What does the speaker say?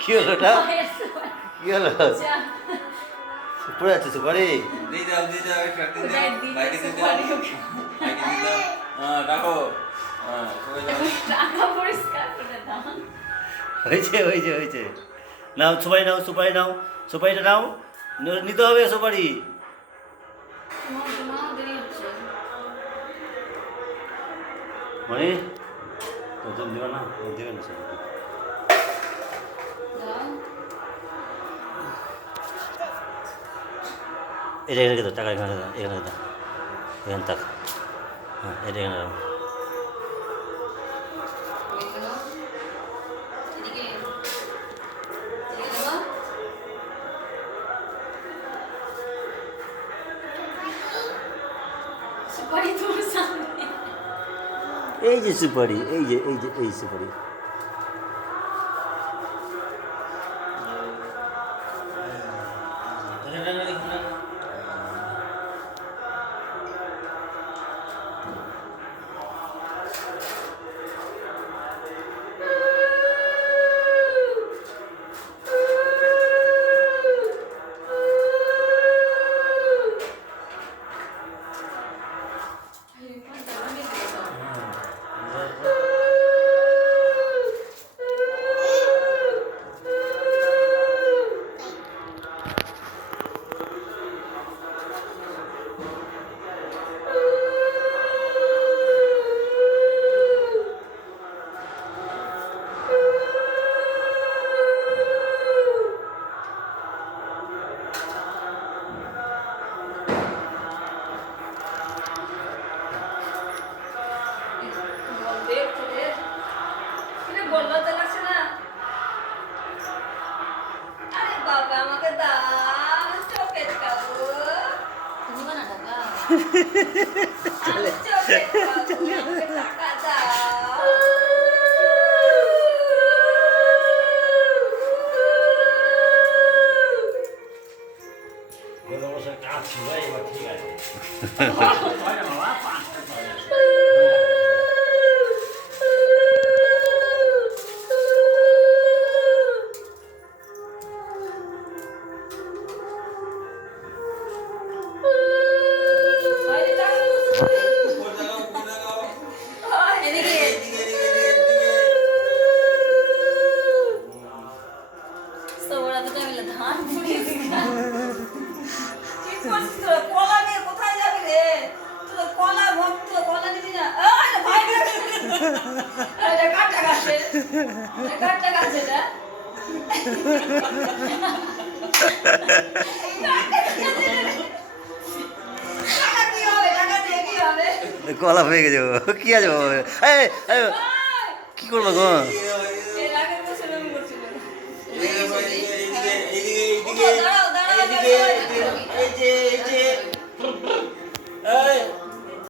কি হলো ওটা? কি হলো? পড়ে যাচ্ছে সুপারি। দিয়ে দাও একটা দিয়ে দাও বাইকে দিয়ে দাও বাইকে দিয়ে দাও রাখো টাকা পরিষ্কার করে দাও। হয়েছে হয়েছে হয়েছে। নাও সুপারি নাও, সুপারি নাও, সুপারিটা নাও, নিতে হবে সুপারি। দেরি হচ্ছে। মানে তুমি দেবে না, দেবে না সবাই। দাও। এটা রেখে দাও, টাকা এখানে দাও, এখানে দাও, এখানে থাক। হ্যাঁ, এটা এখানে দাও। এগুলো এদিকে এদিকে দাও। সুপারি তোর সামনে। এই যে সুপারি, এই যে এই যে এই সুপারি। বললো তো লাগছে না। আরে বাবা আমাকে দাও চোখের খাবো। দিবা না টাকা? আমি চোখের খাবো, আমাকে টাকা দাও। কাজ ছিল, এবার ঠিক আছে। কলা হয়ে গেছে, কি আছে কি করবো গো? এদিকে